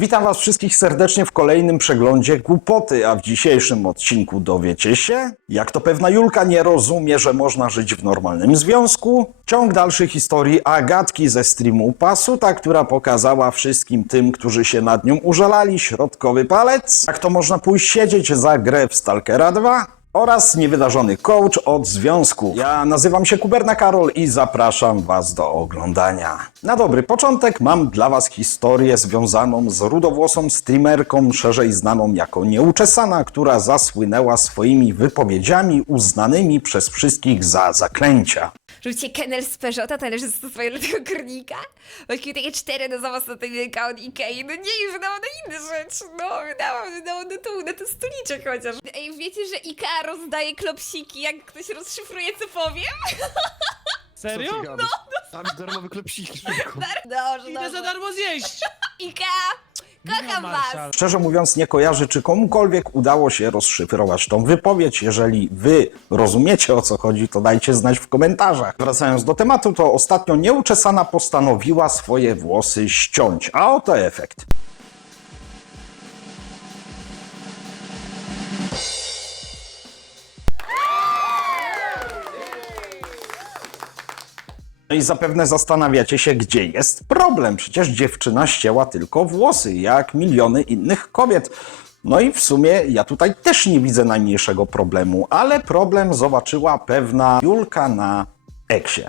Witam Was wszystkich serdecznie w kolejnym przeglądzie głupoty, a w dzisiejszym odcinku dowiecie się, jak to pewna Julka nie rozumie, że można żyć w normalnym związku, ciąg dalszej historii Agatki ze streamu Pasuta, która pokazała wszystkim tym, którzy się nad nią użalali, środkowy palec, jak to można pójść siedzieć za grę w Stalkera 2, oraz niewydarzony coach od związku. Ja nazywam się Kuberna Karol i zapraszam Was do oglądania. Na dobry początek mam dla Was historię związaną z rudowłosą streamerką, szerzej znaną jako Nieuczesana, która zasłynęła swoimi wypowiedziami uznanymi przez wszystkich za zaklęcia. Rzućcie kennel z Peugeota, należy do swojego kornika. Właściwie takie cztery na zapas na tym account Ikei. No nie, już wydałam na inne rzeczy. No, wydałam, wydałam na tu, na ten stoliczek chociaż. Ej, wiecie, że Ikea rozdaje klopsiki, jak ktoś rozszyfruje, co powiem? Serio? No, no. Tam jest darmowy klepsik szybko. Dobrze, Idę za dobrze. darmo zjeść! Ikea, kocham was. Szczerze mówiąc, nie kojarzy, czy komukolwiek udało się rozszyfrować tą wypowiedź. Jeżeli wy rozumiecie o co chodzi, to dajcie znać w komentarzach. Wracając do tematu, to ostatnio nieuczesana postanowiła swoje włosy ściąć, a oto efekt. No i zapewne zastanawiacie się, gdzie jest problem. Przecież dziewczyna ścięła tylko włosy, jak miliony innych kobiet. No i w sumie ja tutaj też nie widzę najmniejszego problemu, ale problem zobaczyła pewna Julka na eksie.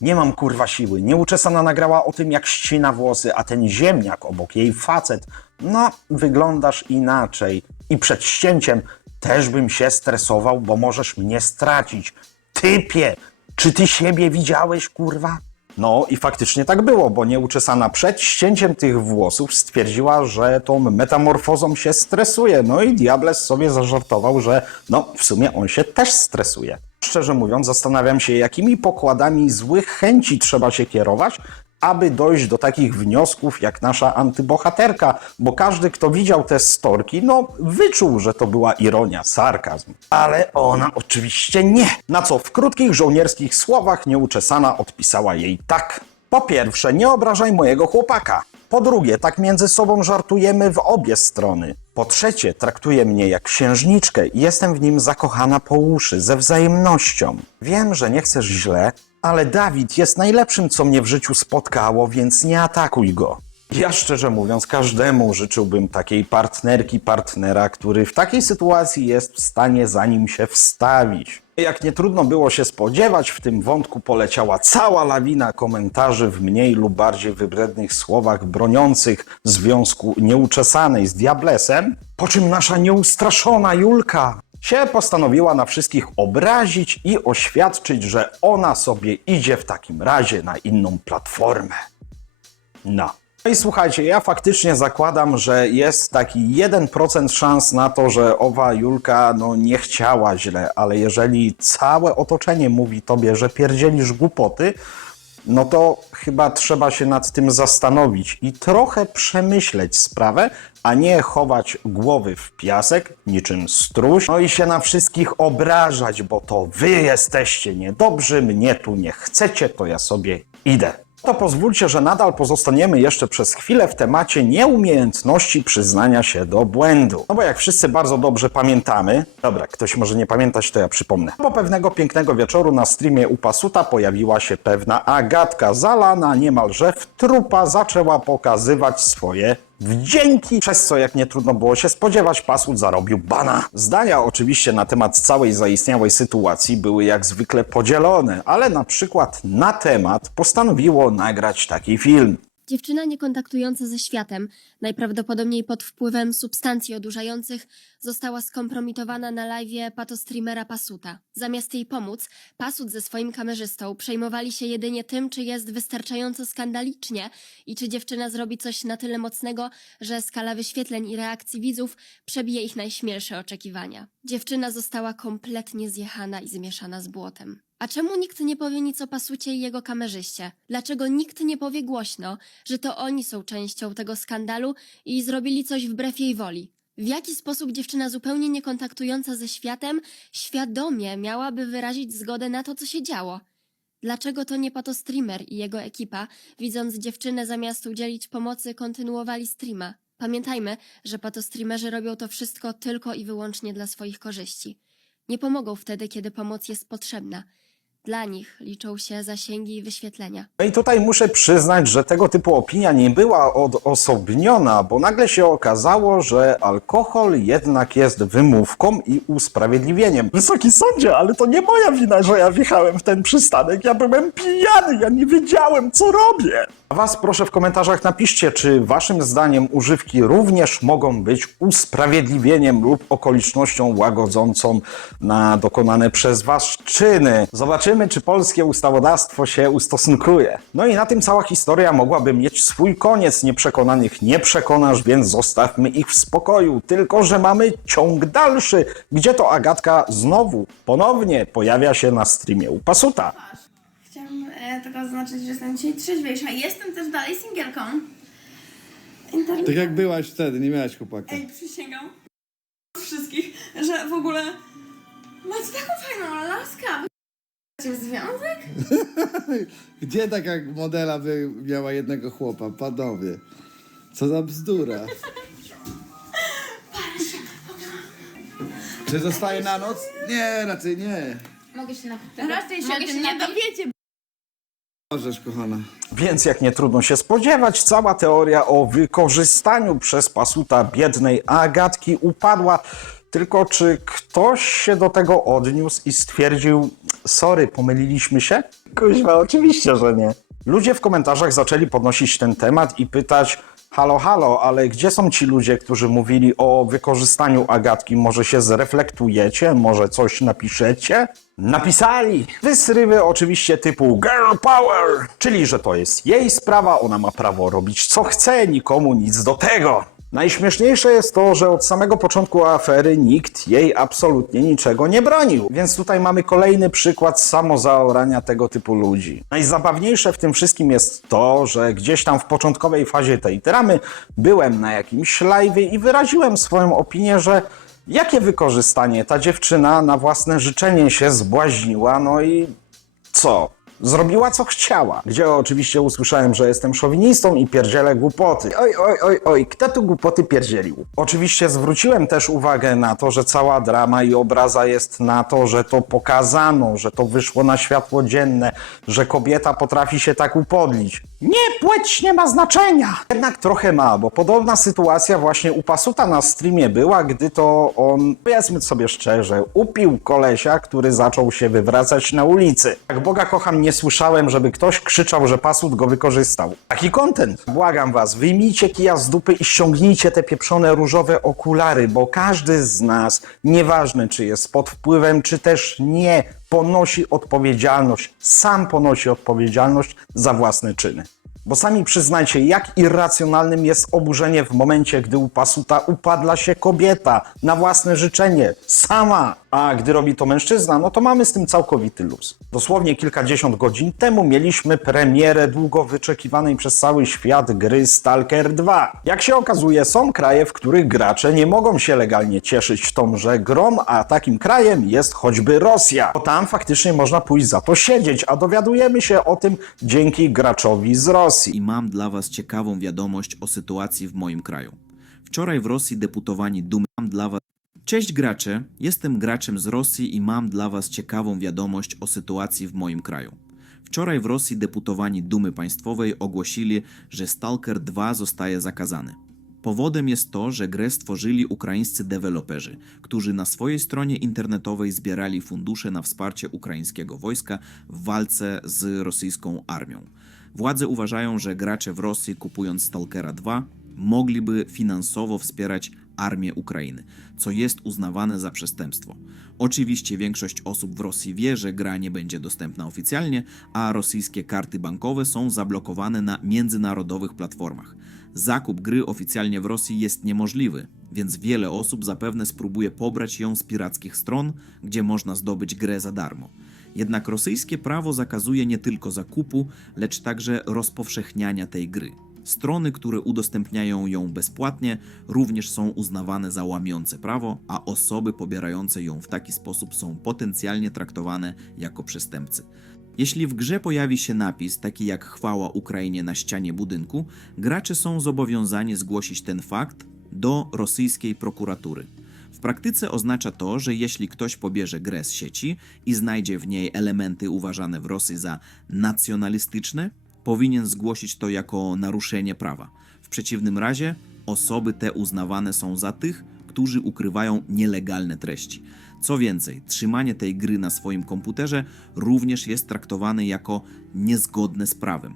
Nie mam kurwa siły. Nieuczesana nagrała o tym, jak ścina włosy, a ten ziemniak obok jej facet. No, wyglądasz inaczej. I przed ścięciem też bym się stresował, bo możesz mnie stracić. Typie, czy ty siebie widziałeś, kurwa? No i faktycznie tak było, bo nieuczesana przed ścięciem tych włosów stwierdziła, że tą metamorfozą się stresuje. No i Diables sobie zażartował, że no w sumie on się też stresuje. Szczerze mówiąc, zastanawiam się, jakimi pokładami złych chęci trzeba się kierować, aby dojść do takich wniosków jak nasza antybohaterka, bo każdy, kto widział te storki, no wyczuł, że to była ironia, sarkazm. Ale ona oczywiście nie. Na co w krótkich żołnierskich słowach nieuczesana odpisała jej tak. Po pierwsze, nie obrażaj mojego chłopaka. Po drugie, tak między sobą żartujemy w obie strony. Po trzecie, traktuje mnie jak księżniczkę i jestem w nim zakochana po uszy, ze wzajemnością. Wiem, że nie chcesz źle, ale Dawid jest najlepszym, co mnie w życiu spotkało, więc nie atakuj go. Ja szczerze mówiąc, każdemu życzyłbym takiej partnerki, partnera, który w takiej sytuacji jest w stanie za nim się wstawić. Jak nie trudno było się spodziewać, w tym wątku poleciała cała lawina komentarzy w mniej lub bardziej wybrednych słowach broniących związku nieuczesanej z Diablesem, po czym nasza nieustraszona Julka się postanowiła na wszystkich obrazić i oświadczyć, że ona sobie idzie w takim razie na inną platformę. No. No i słuchajcie, ja faktycznie zakładam, że jest taki 1% szans na to, że owa Julka no nie chciała źle, ale jeżeli całe otoczenie mówi tobie, że pierdzielisz głupoty, no to chyba trzeba się nad tym zastanowić i trochę przemyśleć sprawę, a nie chować głowy w piasek niczym struś, no i się na wszystkich obrażać, bo to wy jesteście niedobrzy, mnie tu nie chcecie, to ja sobie idę. To pozwólcie, że nadal pozostaniemy jeszcze przez chwilę w temacie nieumiejętności przyznania się do błędu. No bo jak wszyscy bardzo dobrze pamiętamy, dobra, ktoś może nie pamiętać, to ja przypomnę. Bo pewnego pięknego wieczoru na streamie u Pasuta pojawiła się pewna Agatka zalana niemalże w trupa, zaczęła pokazywać swoje wdzięki, przez co jak nie trudno było się spodziewać, Pasut zarobił bana. Zdania oczywiście na temat całej zaistniałej sytuacji były jak zwykle podzielone, ale na przykład na temat postanowiło nagrać taki film. Dziewczyna niekontaktująca ze światem, najprawdopodobniej pod wpływem substancji odurzających, została skompromitowana na live patostreamera Pasuta. Zamiast jej pomóc, Pasut ze swoim kamerzystą przejmowali się jedynie tym, czy jest wystarczająco skandalicznie i czy dziewczyna zrobi coś na tyle mocnego, że skala wyświetleń i reakcji widzów przebije ich najśmielsze oczekiwania. Dziewczyna została kompletnie zjechana i zmieszana z błotem. A czemu nikt nie powie nic o Pasucie i jego kamerzyście? Dlaczego nikt nie powie głośno, że to oni są częścią tego skandalu i zrobili coś wbrew jej woli? W jaki sposób dziewczyna zupełnie niekontaktująca ze światem świadomie miałaby wyrazić zgodę na to, co się działo? Dlaczego to nie patostreamer i jego ekipa, widząc dziewczynę zamiast udzielić pomocy, kontynuowali streama? Pamiętajmy, że patostreamerzy robią to wszystko tylko i wyłącznie dla swoich korzyści. Nie pomogą wtedy, kiedy pomoc jest potrzebna. Dla nich liczą się zasięgi i wyświetlenia. No i tutaj muszę przyznać, że tego typu opinia nie była odosobniona, bo nagle się okazało, że alkohol jednak jest wymówką i usprawiedliwieniem. Wysoki sądzie, ale to nie moja wina, że ja wjechałem w ten przystanek. Ja byłem pijany, ja nie wiedziałem, co robię. A was proszę w komentarzach napiszcie, czy waszym zdaniem używki również mogą być usprawiedliwieniem lub okolicznością łagodzącą na dokonane przez was czyny. Zobaczymy, czy polskie ustawodawstwo się ustosunkuje. No i na tym cała historia mogłaby mieć swój koniec. Nieprzekonanych nie przekonasz, więc zostawmy ich w spokoju. Tylko, że mamy ciąg dalszy, gdzie to Agatka znowu, ponownie pojawia się na streamie u Pasuta. E, tylko zaznaczyć, że jestem dzisiaj trzeźwiejsza. Jestem też dalej singielką. Internet. Tak jak byłaś wtedy, nie miałaś chłopaka. Ej, przysięgam wszystkich, że w ogóle macie taką fajną laskę. Wy w związek? Gdzie taka modela by miała jednego chłopa? Panowie. Co za bzdura. Czy zostaje na noc? Nie, raczej nie. Mogę się napić. Raczej się o tym nie dowiecie. Możesz, kochana. Więc jak nie trudno się spodziewać, cała teoria o wykorzystaniu przez pasuta biednej Agatki upadła. Tylko czy ktoś się do tego odniósł i stwierdził, sorry, pomyliliśmy się? Kuźwa, oczywiście, że nie. Ludzie w komentarzach zaczęli podnosić ten temat i pytać, halo, halo, ale gdzie są ci ludzie, którzy mówili o wykorzystaniu Agatki? Może się zreflektujecie? Może coś napiszecie? Napisali! Wysrywy oczywiście typu girl power, czyli że to jest jej sprawa, ona ma prawo robić co chce, nikomu nic do tego. Najśmieszniejsze jest to, że od samego początku afery nikt jej absolutnie niczego nie bronił. Więc tutaj mamy kolejny przykład samozaorania tego typu ludzi. Najzabawniejsze w tym wszystkim jest to, że gdzieś tam w początkowej fazie tej dramy byłem na jakimś live i wyraziłem swoją opinię, że jakie wykorzystanie ta dziewczyna na własne życzenie się zbłaźniła, no i co? Zrobiła co chciała. Gdzie oczywiście usłyszałem, że jestem szowinistą i pierdzielę głupoty. Oj, oj, oj, oj, kto tu głupoty pierdzielił? Oczywiście zwróciłem też uwagę na to, że cała drama i obraza jest na to, że to pokazano, że to wyszło na światło dzienne, że kobieta potrafi się tak upodlić. Nie, płeć nie ma znaczenia. Jednak trochę ma, bo podobna sytuacja właśnie u Pasuta na streamie była, gdy to on, powiedzmy sobie szczerze, upił kolesia, który zaczął się wywracać na ulicy. Jak Boga kocham, nie słyszałem, żeby ktoś krzyczał, że Pasut go wykorzystał. Taki content. Błagam was, wyjmijcie kija z dupy i ściągnijcie te pieprzone różowe okulary, bo każdy z nas, nieważne czy jest pod wpływem, czy też nie, ponosi odpowiedzialność, sam ponosi odpowiedzialność za własne czyny. Bo sami przyznajcie, jak irracjonalnym jest oburzenie w momencie, gdy u pasuta upadla się kobieta na własne życzenie, sama. A gdy robi to mężczyzna, no to mamy z tym całkowity luz. Dosłownie kilkadziesiąt godzin temu mieliśmy premierę długo wyczekiwanej przez cały świat gry Stalker 2. Jak się okazuje, są kraje, w których gracze nie mogą się legalnie cieszyć tąże grą, a takim krajem jest choćby Rosja. Bo tam faktycznie można pójść za to siedzieć, a dowiadujemy się o tym dzięki graczowi z Rosji. i mam dla Was ciekawą wiadomość o sytuacji w moim kraju. Wczoraj w Rosji deputowani Dumy mam dla Was. Cześć gracze, jestem graczem z Rosji i mam dla Was ciekawą wiadomość o sytuacji w moim kraju. Wczoraj w Rosji deputowani Dumy Państwowej ogłosili, że Stalker 2 zostaje zakazany. Powodem jest to, że grę stworzyli ukraińscy deweloperzy, którzy na swojej stronie internetowej zbierali fundusze na wsparcie ukraińskiego wojska w walce z rosyjską armią. Władze uważają, że gracze w Rosji kupując Stalkera 2 mogliby finansowo wspierać armię Ukrainy, co jest uznawane za przestępstwo. Oczywiście większość osób w Rosji wie, że gra nie będzie dostępna oficjalnie, a rosyjskie karty bankowe są zablokowane na międzynarodowych platformach. Zakup gry oficjalnie w Rosji jest niemożliwy, więc wiele osób zapewne spróbuje pobrać ją z pirackich stron, gdzie można zdobyć grę za darmo. Jednak rosyjskie prawo zakazuje nie tylko zakupu, lecz także rozpowszechniania tej gry. Strony, które udostępniają ją bezpłatnie, również są uznawane za łamiące prawo, a osoby pobierające ją w taki sposób są potencjalnie traktowane jako przestępcy. Jeśli w grze pojawi się napis taki jak chwała Ukrainie na ścianie budynku, gracze są zobowiązani zgłosić ten fakt do rosyjskiej prokuratury. W praktyce oznacza to, że jeśli ktoś pobierze grę z sieci i znajdzie w niej elementy uważane w Rosji za nacjonalistyczne, powinien zgłosić to jako naruszenie prawa. W przeciwnym razie osoby te uznawane są za tych, którzy ukrywają nielegalne treści. Co więcej, trzymanie tej gry na swoim komputerze również jest traktowane jako niezgodne z prawem.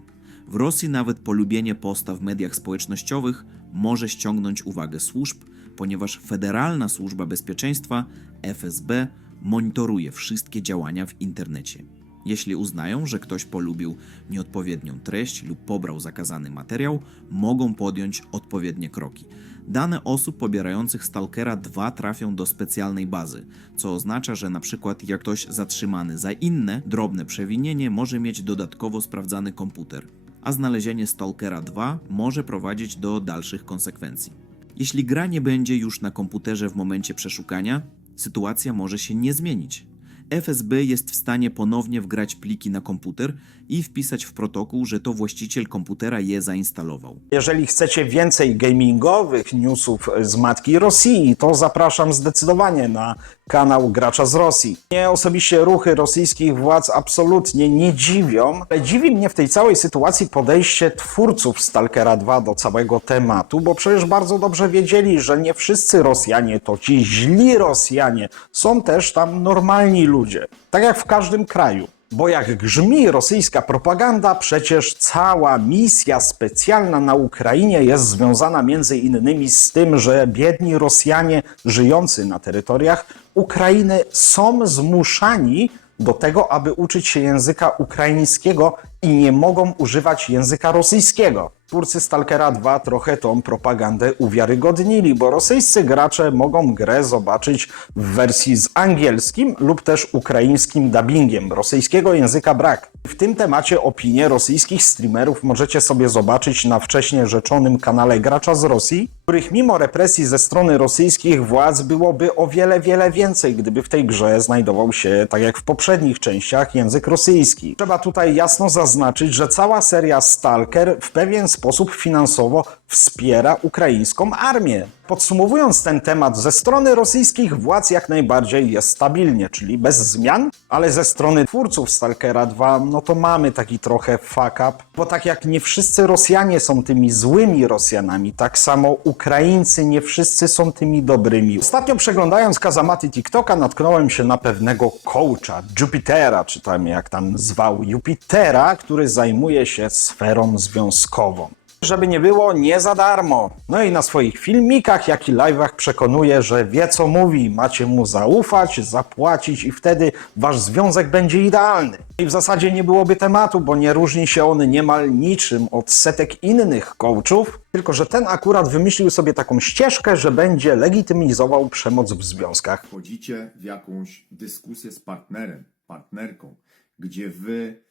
W Rosji nawet polubienie posta w mediach społecznościowych może ściągnąć uwagę służb, ponieważ Federalna Służba Bezpieczeństwa FSB monitoruje wszystkie działania w internecie. Jeśli uznają, że ktoś polubił nieodpowiednią treść lub pobrał zakazany materiał, mogą podjąć odpowiednie kroki. Dane osób pobierających Stalkera 2 trafią do specjalnej bazy, co oznacza, że na przykład jak ktoś zatrzymany za inne drobne przewinienie może mieć dodatkowo sprawdzany komputer, a znalezienie Stalkera 2 może prowadzić do dalszych konsekwencji. Jeśli gra nie będzie już na komputerze w momencie przeszukania, sytuacja może się nie zmienić. FSB jest w stanie ponownie wgrać pliki na komputer i wpisać w protokół, że to właściciel komputera je zainstalował. Jeżeli chcecie więcej gamingowych newsów z matki Rosji, to zapraszam zdecydowanie na kanał Gracza z Rosji. Mnie osobiście ruchy rosyjskich władz absolutnie nie dziwią, ale dziwi mnie w tej całej sytuacji podejście twórców Stalkera 2 do całego tematu, bo przecież bardzo dobrze wiedzieli, że nie wszyscy Rosjanie to ci źli Rosjanie, są też tam normalni ludzie, tak jak w każdym kraju. Bo jak grzmi rosyjska propaganda, przecież cała misja specjalna na Ukrainie jest związana między innymi z tym, że biedni Rosjanie żyjący na terytoriach Ukrainy są zmuszani do tego, aby uczyć się języka ukraińskiego i nie mogą używać języka rosyjskiego. Twórcy Stalkera 2 trochę tą propagandę uwiarygodnili, bo rosyjscy gracze mogą grę zobaczyć w wersji z angielskim lub też ukraińskim dubbingiem. Rosyjskiego języka brak. W tym temacie opinie rosyjskich streamerów możecie sobie zobaczyć na wcześniej rzeczonym kanale Gracza z Rosji, których mimo represji ze strony rosyjskich władz byłoby o wiele, wiele więcej, gdyby w tej grze znajdował się, tak jak w poprzednich częściach, język rosyjski. Trzeba tutaj jasno zaznaczyć, że cała seria Stalker w pewien sposób finansowo wspiera ukraińską armię. Podsumowując ten temat, ze strony rosyjskich władz jak najbardziej jest stabilnie, czyli bez zmian, ale ze strony twórców Stalkera 2, no to mamy taki trochę fuck up, bo tak jak nie wszyscy Rosjanie są tymi złymi Rosjanami, tak samo Ukraińcy nie wszyscy są tymi dobrymi. Ostatnio przeglądając kazamaty TikToka natknąłem się na pewnego coacha, Jupitera, czy tam jak tam zwał, Jupitera, który zajmuje się sferą związkową. Żeby nie było, nie za darmo. No i na swoich filmikach, jak i live'ach przekonuje, że wie co mówi, macie mu zaufać, zapłacić i wtedy wasz związek będzie idealny. I w zasadzie nie byłoby tematu, bo nie różni się on niemal niczym od setek innych coachów, tylko że ten akurat wymyślił sobie taką ścieżkę, że będzie legitymizował przemoc w związkach. wchodzicie w jakąś dyskusję z partnerem, partnerką, gdzie wy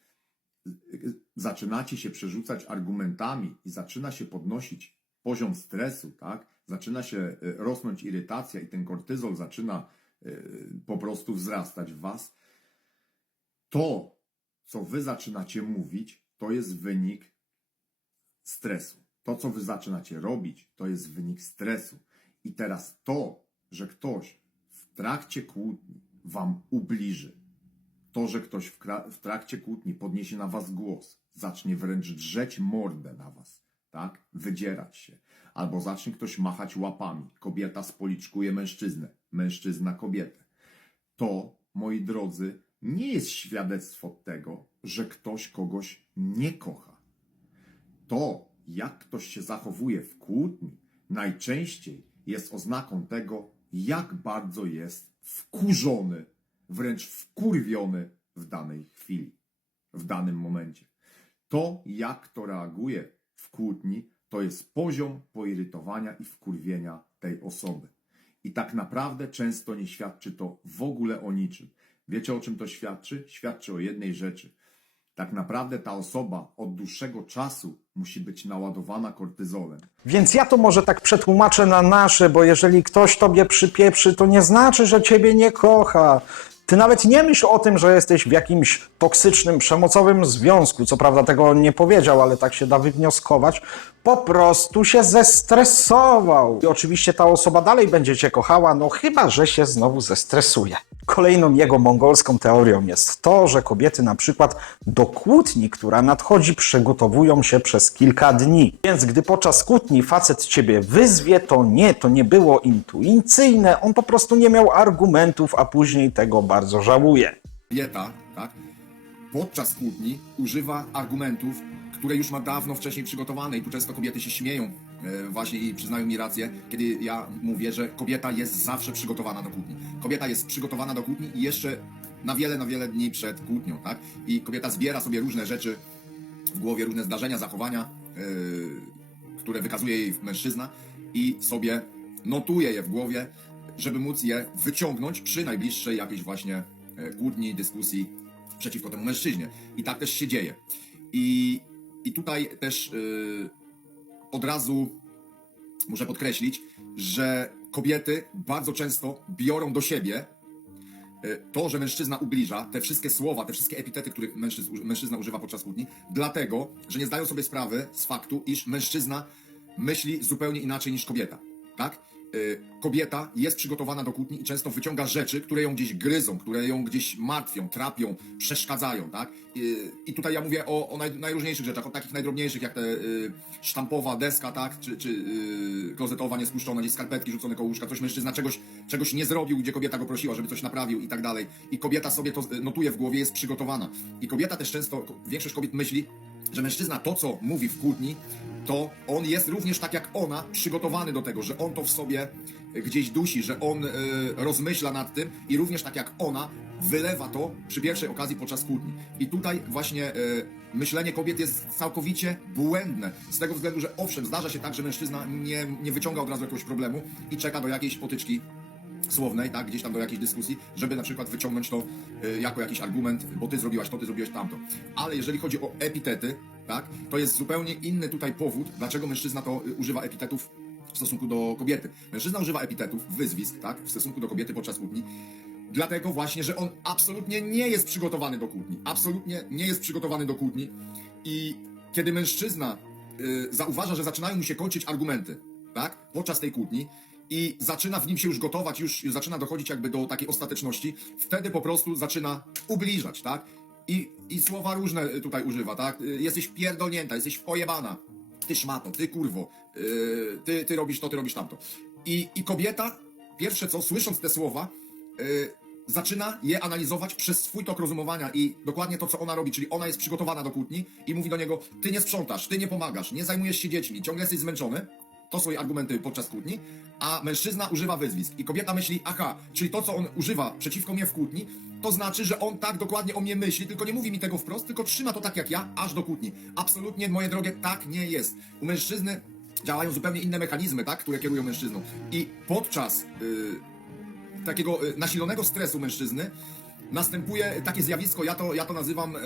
zaczynacie się przerzucać argumentami i zaczyna się podnosić poziom stresu, tak? Zaczyna się y, rosnąć irytacja i ten kortyzol zaczyna y, po prostu wzrastać w was. To, co wy zaczynacie mówić, to jest wynik stresu. To, co wy zaczynacie robić, to jest wynik stresu. I teraz to, że ktoś w trakcie kłótni wam ubliży, to, że ktoś w, w trakcie kłótni podniesie na was głos, zacznie wręcz drzeć mordę na was, tak? Wydzierać się. Albo zacznie ktoś machać łapami. Kobieta spoliczkuje mężczyznę, mężczyzna kobietę. To, moi drodzy, nie jest świadectwo tego, że ktoś kogoś nie kocha to, jak ktoś się zachowuje w kłótni, najczęściej jest oznaką tego, jak bardzo jest wkurzony, wręcz wkurwiony w danej chwili, w danym momencie. To, jak to reaguje w kłótni, to jest poziom poirytowania i wkurwienia tej osoby. I tak naprawdę często nie świadczy to w ogóle o niczym. Wiecie o czym to świadczy? Świadczy o jednej rzeczy. Tak naprawdę ta osoba od dłuższego czasu musi być naładowana kortyzolem. Więc ja to może tak przetłumaczę na nasze, bo jeżeli ktoś tobie przypieprzy, to nie znaczy, że ciebie nie kocha. Ty nawet nie myśl o tym, że jesteś w jakimś toksycznym, przemocowym związku. Co prawda tego nie powiedział, ale tak się da wywnioskować. Po prostu się zestresował. I oczywiście ta osoba dalej będzie cię kochała, no chyba, że się znowu zestresuje. Kolejną jego mongolską teorią jest to, że kobiety na przykład do kłótni, która nadchodzi, przygotowują się przez kilka dni. Więc gdy podczas kłótni facet ciebie wyzwie, to nie, to nie było intuicyjne, on po prostu nie miał argumentów, a później tego bardzo żałuje. Kobieta, tak, podczas kłótni używa argumentów, które już ma dawno wcześniej przygotowane i tu często kobiety się śmieją e, właśnie i przyznają mi rację, kiedy ja mówię, że kobieta jest zawsze przygotowana do kłótni. Kobieta jest przygotowana do kłótni i jeszcze na wiele, na wiele dni przed kłótnią, tak? I kobieta zbiera sobie różne rzeczy w głowie, różne zdarzenia, zachowania, e, które wykazuje jej mężczyzna i sobie notuje je w głowie, żeby móc je wyciągnąć przy najbliższej jakiejś właśnie e, kłótni, dyskusji przeciwko temu mężczyźnie. I tak też się dzieje. I, i tutaj też e, od razu muszę podkreślić, że kobiety bardzo często biorą do siebie to, że mężczyzna ubliża, te wszystkie słowa, te wszystkie epitety, których mężczyzna, mężczyzna używa podczas kłótni, dlatego, że nie zdają sobie sprawy z faktu, iż mężczyzna myśli zupełnie inaczej niż kobieta. Tak? Y, Kobieta jest przygotowana do kłótni i często wyciąga rzeczy, które ją gdzieś gryzą, które ją gdzieś martwią, trapią, przeszkadzają, tak? Y, I tutaj ja mówię o, o naj, najróżniejszych rzeczach, o takich najdrobniejszych, jak te y, sztampowa deska, tak? Czy, czy klozetowa niespuszczona, gdzieś skarpetki rzucone koło łóżka, coś mężczyzna czegoś, czegoś nie zrobił, gdzie kobieta go prosiła, żeby coś naprawił i tak dalej. I kobieta sobie to notuje w głowie, jest przygotowana. I kobieta też często, większość kobiet myśli, że mężczyzna to, co mówi w kłótni, to on jest również tak jak ona przygotowany do tego, że on to w sobie gdzieś dusi, że on y, rozmyśla nad tym i również tak jak ona wylewa to przy pierwszej okazji podczas kłótni. I tutaj właśnie y, myślenie kobiet jest całkowicie błędne. Z tego względu, że owszem, zdarza się tak, że mężczyzna nie, nie wyciąga od razu jakiegoś problemu i czeka do jakiejś potyczki słownej, tak, gdzieś tam do jakiejś dyskusji, żeby na przykład wyciągnąć to y, jako jakiś argument, bo ty zrobiłaś to, ty zrobiłeś tamto. Ale jeżeli chodzi o epitety, tak, to jest zupełnie inny tutaj powód, dlaczego mężczyzna to y, używa epitetów w stosunku do kobiety. Mężczyzna używa epitetów, wyzwisk, tak, w stosunku do kobiety podczas kłótni, dlatego właśnie, że on absolutnie nie jest przygotowany do kłótni. Absolutnie nie jest przygotowany do kłótni i kiedy mężczyzna y, zauważa, że zaczynają mu się kończyć argumenty, tak, podczas tej kłótni, i zaczyna w nim się już gotować, już zaczyna dochodzić jakby do takiej ostateczności, wtedy po prostu zaczyna ubliżać, tak? I, i słowa różne y, tutaj używa, tak? Y, Jesteś pierdolnięta, jesteś pojebana, ty szmato, ty kurwo, yy, ty, ty robisz to, ty robisz tamto. I, I kobieta, pierwsze co, słysząc te słowa, yy, zaczyna je analizować przez swój tok rozumowania i dokładnie to, co ona robi, czyli ona jest przygotowana do kłótni i mówi do niego, ty nie sprzątasz, ty nie pomagasz, nie zajmujesz się dziećmi, ciągle jesteś zmęczony, to jej argumenty podczas kłótni, a mężczyzna używa wyzwisk. I kobieta myśli, aha, czyli to, co on używa przeciwko mnie w kłótni, to znaczy, że on tak dokładnie o mnie myśli, tylko nie mówi mi tego wprost, tylko trzyma to tak jak ja, aż do kłótni. Absolutnie, moje drogie, tak nie jest. U mężczyzny działają zupełnie inne mechanizmy, tak, które kierują mężczyzną. I podczas yy, takiego y, nasilonego stresu mężczyzny następuje takie zjawisko, ja to, ja to nazywam e,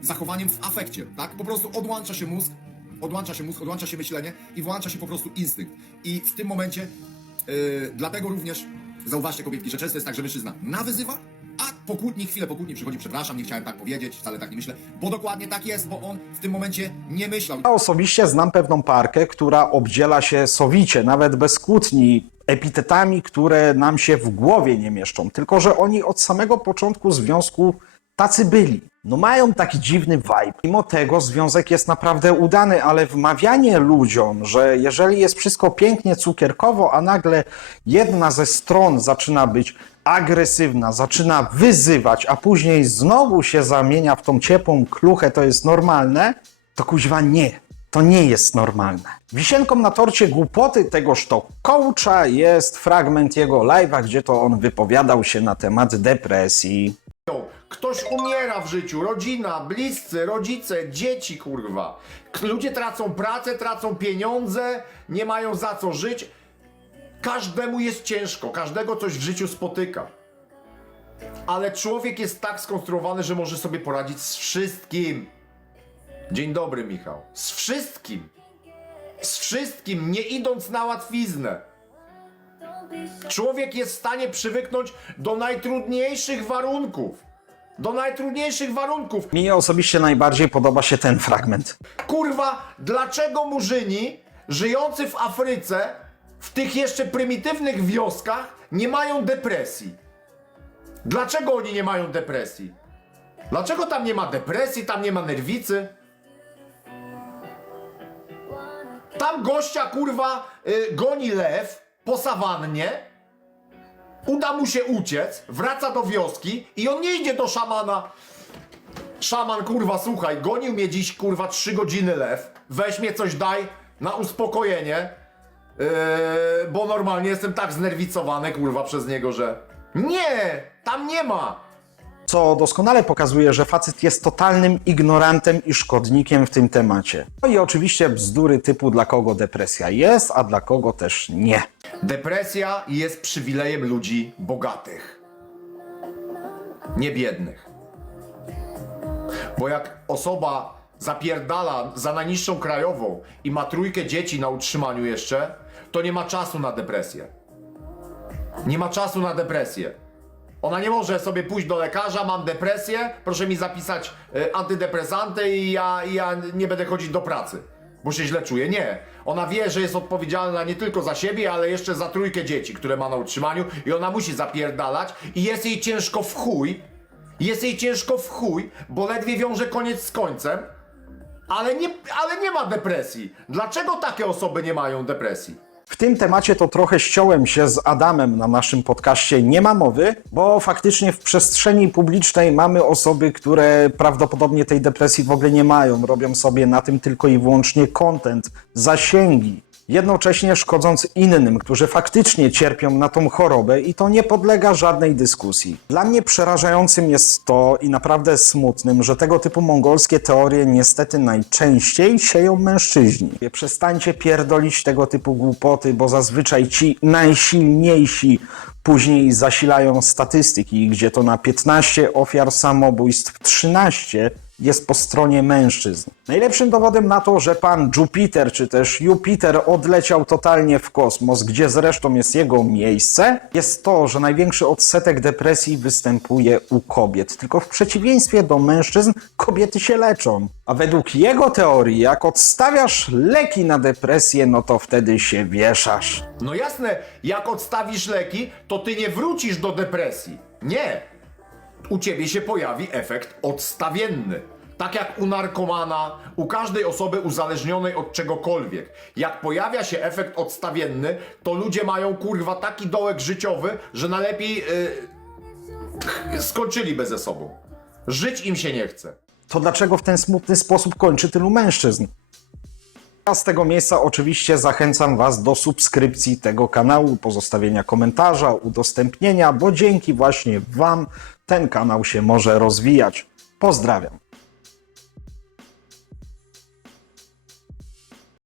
zachowaniem w afekcie, tak? Po prostu odłącza się mózg, odłącza się mózg, odłącza się myślenie i włącza się po prostu instynkt. I w tym momencie, e, dlatego również, zauważcie kobietki, że często jest tak, że mężczyzna nawyzywa, a po kłótni, chwilę po kłótni przychodzi, przepraszam, nie chciałem tak powiedzieć, wcale tak nie myślę, bo dokładnie tak jest, bo on w tym momencie nie myślał. Ja osobiście znam pewną parkę, która obdziela się sowicie, nawet bez kłótni, epitetami, które nam się w głowie nie mieszczą. Tylko, że oni od samego początku związku tacy byli. No mają taki dziwny vibe. Mimo tego związek jest naprawdę udany, ale wmawianie ludziom, że jeżeli jest wszystko pięknie cukierkowo, a nagle jedna ze stron zaczyna być agresywna, zaczyna wyzywać, a później znowu się zamienia w tą ciepłą kluchę, to jest normalne, to kuźwa nie. To nie jest normalne. Wisienką na torcie głupoty tegoż to coacha jest fragment jego live'a, gdzie to on wypowiadał się na temat depresji. Ktoś umiera w życiu, rodzina, bliscy, rodzice, dzieci, kurwa. Ludzie tracą pracę, tracą pieniądze, nie mają za co żyć. Każdemu jest ciężko, każdego coś w życiu spotyka. Ale człowiek jest tak skonstruowany, że może sobie poradzić z wszystkim. Dzień dobry, Michał. Z wszystkim. Z wszystkim, nie idąc na łatwiznę. Człowiek jest w stanie przywyknąć do najtrudniejszych warunków. Do najtrudniejszych warunków. Mi osobiście najbardziej podoba się ten fragment. Kurwa, dlaczego murzyni żyjący w Afryce, w tych jeszcze prymitywnych wioskach, nie mają depresji? Dlaczego oni nie mają depresji? Dlaczego tam nie ma depresji, tam nie ma nerwicy? Tam gościa kurwa y, goni lew po sawannie, uda mu się uciec, wraca do wioski i on nie idzie do szamana. Szaman, kurwa, słuchaj, gonił mnie dziś, kurwa, trzy godziny lew. Weź mnie coś daj na uspokojenie. Yy, bo normalnie jestem tak znerwicowany, kurwa, przez niego, że... Nie! Tam nie ma! Co doskonale pokazuje, że facet jest totalnym ignorantem i szkodnikiem w tym temacie. No i oczywiście bzdury typu dla kogo depresja jest, a dla kogo też nie. Depresja jest przywilejem ludzi bogatych. Nie biednych. Bo jak osoba zapierdala za najniższą krajową i ma trójkę dzieci na utrzymaniu jeszcze, to nie ma czasu na depresję. Nie ma czasu na depresję. Ona nie może sobie pójść do lekarza, mam depresję, proszę mi zapisać y, antydepresanty i ja, i ja nie będę chodzić do pracy, bo się źle czuję. Nie. Ona wie, że jest odpowiedzialna nie tylko za siebie, ale jeszcze za trójkę dzieci, które ma na utrzymaniu i ona musi zapierdalać i jest jej ciężko w chuj, jest jej ciężko w chuj, bo ledwie wiąże koniec z końcem, ale nie, ale nie ma depresji. Dlaczego takie osoby nie mają depresji? W tym temacie to trochę ściąłem się z Adamem na naszym podcaście Nie ma mowy, bo faktycznie w przestrzeni publicznej mamy osoby, które prawdopodobnie tej depresji w ogóle nie mają. Robią sobie na tym tylko i wyłącznie content, zasięgi. Jednocześnie szkodząc innym, którzy faktycznie cierpią na tą chorobę i to nie podlega żadnej dyskusji. Dla mnie przerażającym jest to i naprawdę smutnym, że tego typu mongolskie teorie niestety najczęściej sieją mężczyźni. Przestańcie pierdolić tego typu głupoty, bo zazwyczaj ci najsilniejsi później zasilają statystyki, gdzie to na 15 ofiar samobójstw 13 jest po stronie mężczyzn. Najlepszym dowodem na to, że pan Jupiter czy też Jupiter odleciał totalnie w kosmos, gdzie zresztą jest jego miejsce, jest to, że największy odsetek depresji występuje u kobiet. Tylko w przeciwieństwie do mężczyzn, kobiety się leczą. A według jego teorii, jak odstawiasz leki na depresję, no to wtedy się wieszasz. No jasne, jak odstawisz leki, to ty nie wrócisz do depresji. Nie. U ciebie się pojawi efekt odstawienny. Tak jak u narkomana, u każdej osoby uzależnionej od czegokolwiek. Jak pojawia się efekt odstawienny, to ludzie mają kurwa taki dołek życiowy, że najlepiej yy, skończyliby ze sobą. Żyć im się nie chce. To dlaczego w ten smutny sposób kończy tylu mężczyzn? Z tego miejsca oczywiście zachęcam Was do subskrypcji tego kanału, pozostawienia komentarza, udostępnienia, bo dzięki właśnie Wam ten kanał się może rozwijać. Pozdrawiam.